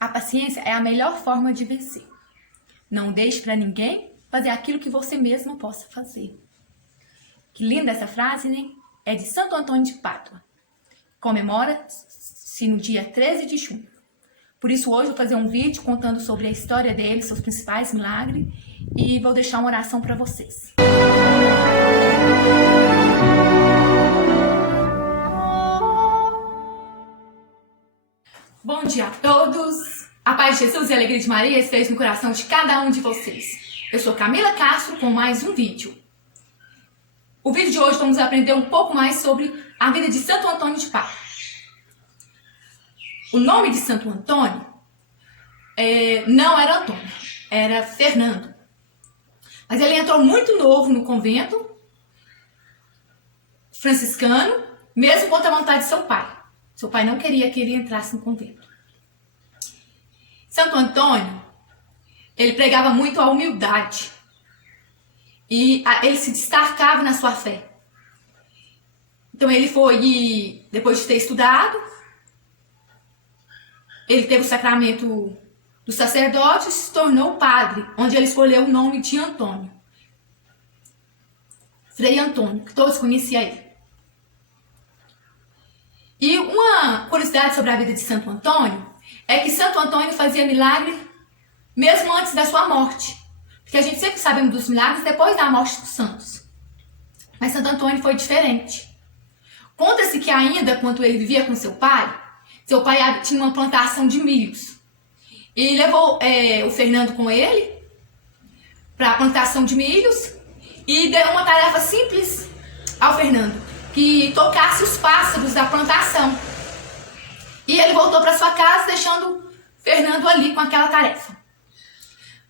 A paciência é a melhor forma de vencer. Não deixe para ninguém fazer aquilo que você mesmo possa fazer. Que linda essa frase, né? É de Santo Antônio de Pádua. Comemora-se no dia 13 de junho. Por isso hoje eu vou fazer um vídeo contando sobre a história dele, seus principais milagres, e vou deixar uma oração para vocês. Bom dia a todos! A paz de Jesus e a alegria de Maria esteja no coração de cada um de vocês. Eu sou Camila Castro com mais um vídeo. O vídeo de hoje vamos aprender um pouco mais sobre a vida de Santo Antônio de Pádua. O nome de Santo Antônio não era Antônio, era Fernando. Mas ele entrou muito novo no convento franciscano, mesmo contra a vontade de seu pai. Seu pai não queria que ele entrasse no convento. Santo Antônio, ele pregava muito a humildade. E ele se destacava na sua fé. Então ele foi, depois de ter estudado, ele teve o sacramento do sacerdote e se tornou padre, onde ele escolheu o nome de Antônio. Frei Antônio, que todos conheciam ele. E uma curiosidade sobre a vida de Santo Antônio é que Santo Antônio fazia milagre mesmo antes da sua morte. Porque a gente sempre sabe dos milagres depois da morte dos santos. Mas Santo Antônio foi diferente. Conta-se que ainda quando ele vivia com seu pai tinha uma plantação de milhos. E levou o Fernando com ele para a plantação de milhos e deu uma tarefa simples ao Fernando, que tocasse os pássaros da plantação. E ele voltou para sua casa deixando Fernando ali com aquela tarefa.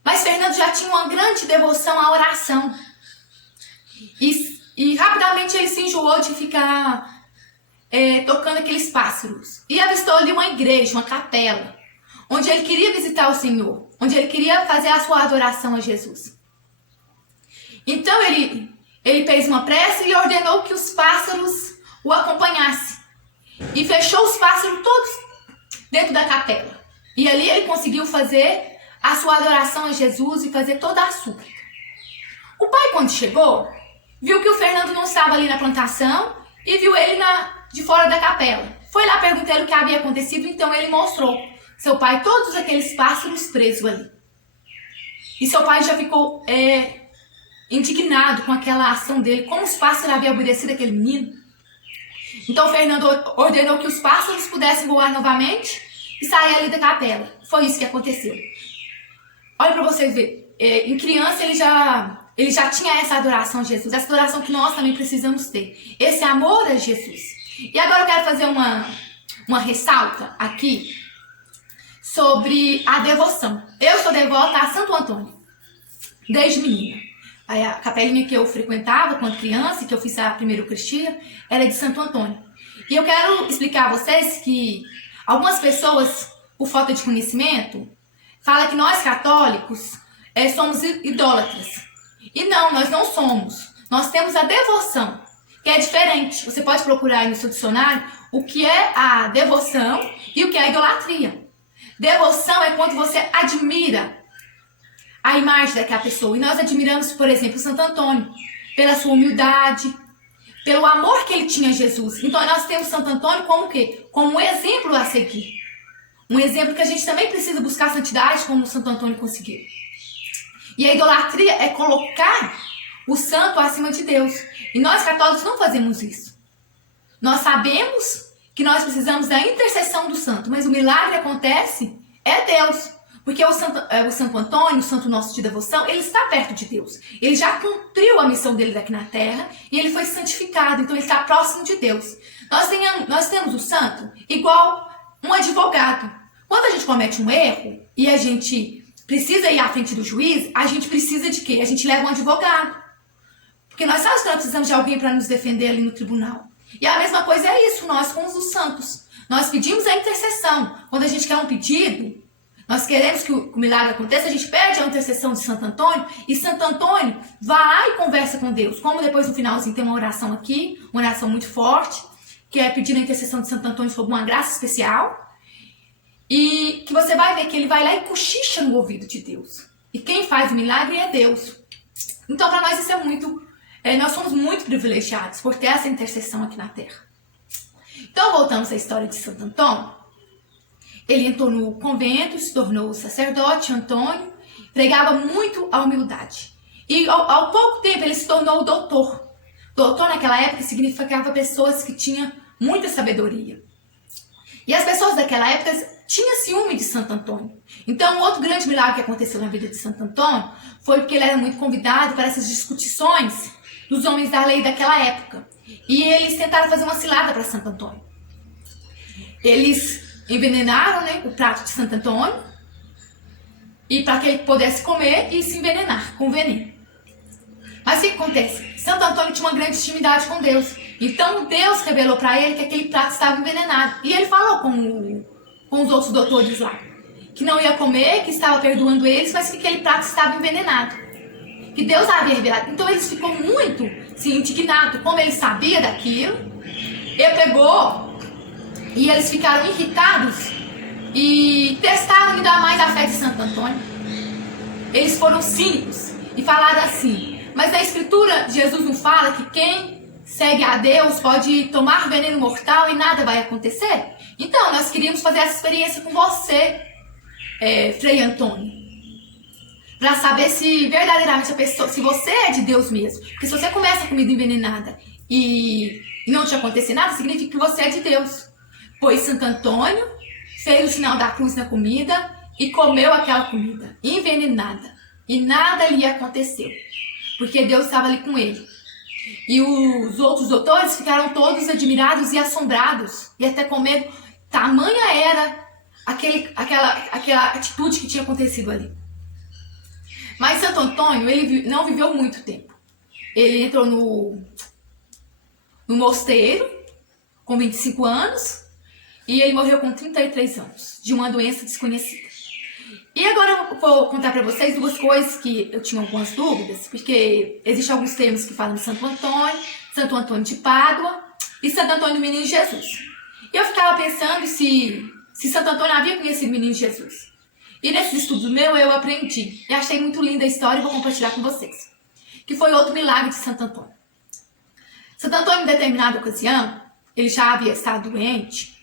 Mas Fernando já tinha uma grande devoção à oração. E rapidamente ele se enjoou de ficar tocando aqueles pássaros. E avistou ali uma igreja, uma capela, onde ele queria visitar o Senhor, onde ele queria fazer a sua adoração a Jesus. Então ele fez uma prece e ordenou que os pássaros o acompanhassem. E fechou os pássaros todos dentro da capela. E ali ele conseguiu fazer a sua adoração a Jesus e fazer toda a súplica. O pai, quando chegou, viu que o Fernando não estava ali na plantação e viu ele de fora da capela. Foi lá perguntar o que havia acontecido, então ele mostrou seu pai todos aqueles pássaros presos ali. E seu pai já ficou indignado com aquela ação dele, como os pássaros haviam obedecido aquele menino. Então Fernando ordenou que os pássaros pudessem voar novamente e sair ali da capela. Foi isso que aconteceu. Olha para vocês verem, em criança ele já tinha essa adoração a Jesus, essa adoração que nós também precisamos ter, esse amor a Jesus. E agora eu quero fazer uma ressalta aqui sobre a devoção. Eu sou devota a Santo Antônio, desde menina. A capelinha que eu frequentava quando criança, que eu fiz a primeira Eucaristia, era de Santo Antônio. E eu quero explicar a vocês que algumas pessoas, por falta de conhecimento, falam que nós católicos somos idólatras. E não, nós não somos. Nós temos a devoção, que é diferente. Você pode procurar aí no seu dicionário o que é a devoção e o que é a idolatria. Devoção é quando você admira a imagem daquela pessoa. E nós admiramos, por exemplo, Santo Antônio, pela sua humildade, pelo amor que ele tinha a Jesus. Então nós temos Santo Antônio como o quê? Como um exemplo a seguir. Um exemplo que a gente também precisa buscar santidade, como Santo Antônio conseguiu. E a idolatria é colocar o santo acima de Deus. E nós católicos não fazemos isso. Nós sabemos que nós precisamos da intercessão do santo, mas o milagre acontece é Deus. Porque o Santo Antônio, o santo nosso de devoção, ele está perto de Deus. Ele já cumpriu a missão dele aqui na terra e ele foi santificado, então ele está próximo de Deus. Nós temos o santo igual um advogado. Quando a gente comete um erro e a gente precisa ir à frente do juiz, a gente precisa de quê? A gente leva um advogado. Porque nós sabemos que nós precisamos de alguém para nos defender ali no tribunal. E a mesma coisa é isso, nós com os santos. Nós pedimos a intercessão. Quando a gente quer um pedido, nós queremos que o milagre aconteça, a gente pede a intercessão de Santo Antônio e Santo Antônio vai lá e conversa com Deus. Como depois no finalzinho tem uma oração aqui, uma oração muito forte, que é pedindo a intercessão de Santo Antônio sobre uma graça especial. E que você vai ver que ele vai lá e cochicha no ouvido de Deus. E quem faz o milagre é Deus. Então, para nós isso é muito... nós somos muito privilegiados por ter essa intercessão aqui na Terra. Então, voltamos à história de Santo Antônio. Ele entrou no convento, se tornou sacerdote, Antônio, pregava muito a humildade. E ao pouco tempo ele se tornou doutor. Doutor naquela época significava pessoas que tinham muita sabedoria. E as pessoas daquela época tinham ciúme de Santo Antônio. Então, um outro grande milagre que aconteceu na vida de Santo Antônio foi porque ele era muito convidado para essas discussões dos homens da lei daquela época. E eles tentaram fazer uma cilada para Santo Antônio. Eles envenenaram, né, o prato de Santo Antônio e para que ele pudesse comer e se envenenar com veneno. Mas o que acontece? Santo Antônio tinha uma grande intimidade com Deus. Então Deus revelou para ele que aquele prato estava envenenado. E ele falou com os outros doutores lá que não ia comer, que estava perdoando eles, mas que aquele prato estava envenenado. Que Deus havia revelado. Então eles ficou muito indignados, como ele sabia daquilo. Ele pegou e eles ficaram irritados e testaram ainda mais a fé de Santo Antônio. Eles foram cínicos e falaram assim: mas na Escritura Jesus não fala que quem segue a Deus pode tomar veneno mortal e nada vai acontecer? Então nós queríamos fazer essa experiência com você, Frei Antônio, para saber se verdadeiramente a pessoa, se você é de Deus mesmo. Porque se você começa a comida envenenada e não te acontecer nada, significa que você é de Deus. Pois Santo Antônio fez o sinal da cruz na comida e comeu aquela comida envenenada. E nada lhe aconteceu, porque Deus estava ali com ele. E os outros doutores ficaram todos admirados e assombrados, e até com medo. Tamanha era aquela atitude que tinha acontecido ali. Mas Santo Antônio, ele não viveu muito tempo. Ele entrou no mosteiro com 25 anos, e ele morreu com 33 anos, de uma doença desconhecida. E agora eu vou contar para vocês duas coisas que eu tinha algumas dúvidas, porque existem alguns termos que falam de Santo Antônio de Pádua e Santo Antônio do Menino Jesus. E eu ficava pensando se Santo Antônio havia conhecido o Menino Jesus. E nesses estudos meus eu aprendi, e achei muito linda a história e vou compartilhar com vocês, que foi outro milagre de Santo Antônio. Santo Antônio, em determinada ocasião, ele já havia estado doente.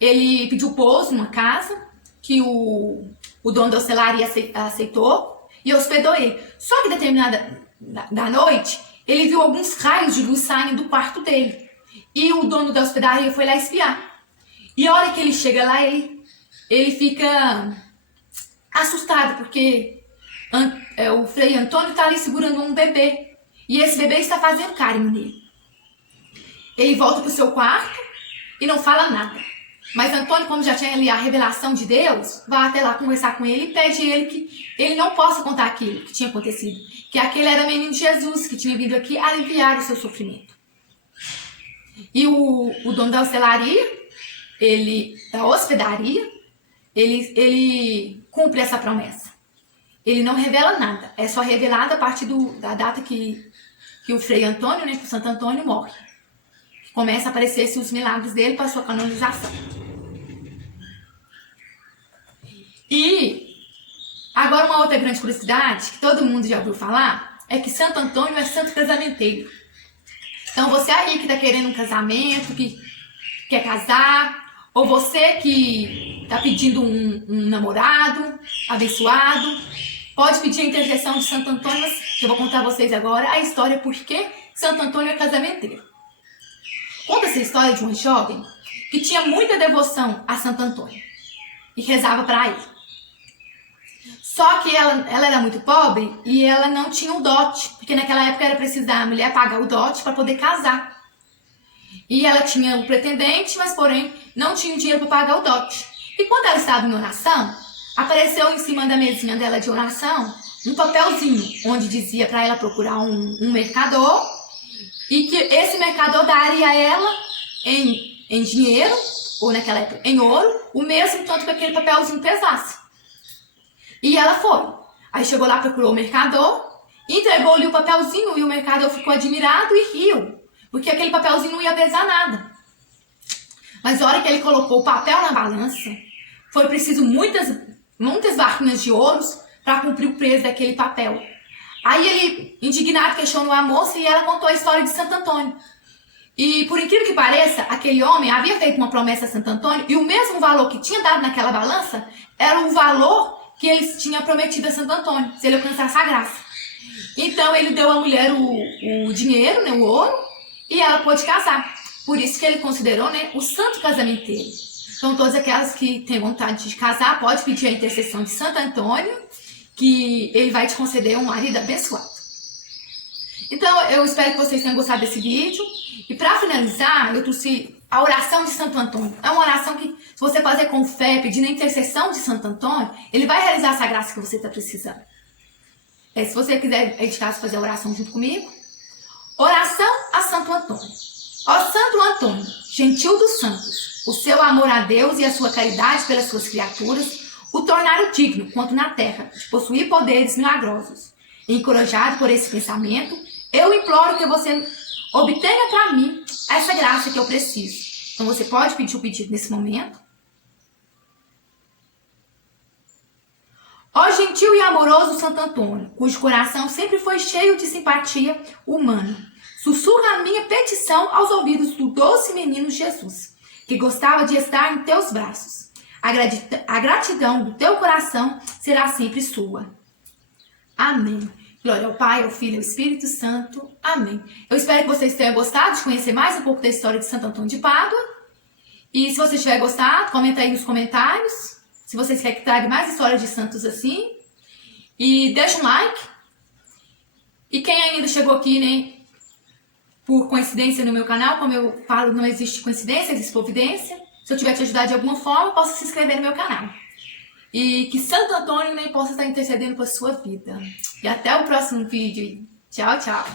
Ele pediu pouso numa casa que o dono da hostelaria aceitou e hospedou ele. Só que determinada da noite, ele viu alguns raios de luz saindo do quarto dele. E o dono da hospedaria foi lá espiar. E a hora que ele chega lá, ele fica assustado, porque o Frei Antônio está ali segurando um bebê. E esse bebê está fazendo carinho nele. Ele volta para o seu quarto e não fala nada. Mas Antônio, como já tinha ali a revelação de Deus, vai até lá conversar com ele e pede ele que ele não possa contar aquilo que tinha acontecido. Que aquele era o menino Jesus que tinha vindo aqui aliviar o seu sofrimento. E o dono da hostelaria, da hospedaria, ele cumpre essa promessa. Ele não revela nada. É só revelado a partir da data que o Frei Antônio, né, que o Santo Antônio morre. Começa a aparecer os milagres dele para a sua canonização. E agora uma outra grande curiosidade, que todo mundo já ouviu falar, é que Santo Antônio é santo casamenteiro. Então você aí que está querendo um casamento, que quer casar, ou você que está pedindo um namorado abençoado, pode pedir a intercessão de Santo Antônio, mas eu vou contar a vocês agora a história por que Santo Antônio é casamenteiro. Conta essa história de uma jovem que tinha muita devoção a Santo Antônio e rezava para ele. Só que ela era muito pobre e ela não tinha o dote, porque naquela época era preciso a mulher pagar o dote para poder casar. E ela tinha um pretendente, mas porém não tinha o dinheiro para pagar o dote. E quando ela estava em oração, apareceu em cima da mesinha dela de oração um papelzinho, onde dizia para ela procurar um mercador, e que esse mercador daria a ela em dinheiro, ou naquela época em ouro, o mesmo tanto que aquele papelzinho pesasse. E ela foi. Aí chegou lá, procurou o mercador, entregou-lhe o papelzinho e o mercador ficou admirado e riu, porque aquele papelzinho não ia pesar nada. Mas a hora que ele colocou o papel na balança, foi preciso muitas barrinhas de ouros para cumprir o preço daquele papel. Aí ele, indignado, questionou a moça e ela contou a história de Santo Antônio. E por incrível que pareça, aquele homem havia feito uma promessa a Santo Antônio e o mesmo valor que tinha dado naquela balança era o valor que ele tinha prometido a Santo Antônio, se ele alcançasse a graça. Então ele deu à mulher o dinheiro, né, o ouro, e ela pôde casar. Por isso que ele considerou, né, o santo casamenteiro. Então todas aquelas que têm vontade de casar, pode pedir a intercessão de Santo Antônio, que ele vai te conceder um marido abençoado. Então eu espero que vocês tenham gostado desse vídeo. E para finalizar, eu trouxe a oração de Santo Antônio. É uma oração que, se você fazer com fé, pedindo a intercessão de Santo Antônio, ele vai realizar essa graça que você está precisando. Se você quiser aí de casa fazer a oração junto comigo. Oração a Santo Antônio. Ó Santo Antônio, gentil dos santos, o seu amor a Deus e a sua caridade pelas suas criaturas o tornaram digno, quanto na terra, de possuir poderes milagrosos. Encorajado por esse pensamento, eu imploro que você obtenha para mim essa graça que eu preciso. Então você pode pedir o pedido nesse momento. Ó gentil e amoroso Santo Antônio, cujo coração sempre foi cheio de simpatia humana, sussurra a minha petição aos ouvidos do doce menino Jesus, que gostava de estar em teus braços. A gratidão do teu coração será sempre sua. Amém. Glória ao Pai, ao Filho e ao Espírito Santo. Amém. Eu espero que vocês tenham gostado de conhecer mais um pouco da história de Santo Antônio de Pádua. E se você tiver gostado, comenta aí nos comentários. Se vocês querem que traga mais histórias de santos assim. E deixa um like. E quem ainda chegou aqui, né, por coincidência no meu canal, como eu falo, não existe coincidência, existe providência. Se eu tiver te ajudar de alguma forma, possa se inscrever no meu canal. E que Santo Antônio, né, possa estar intercedendo por sua vida. E até o próximo vídeo. Tchau, tchau.